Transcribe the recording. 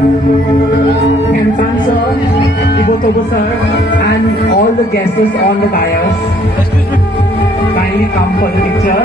Kempan sir, Ibotobo sir, and all the guests on the dais. Kindly come for the picture.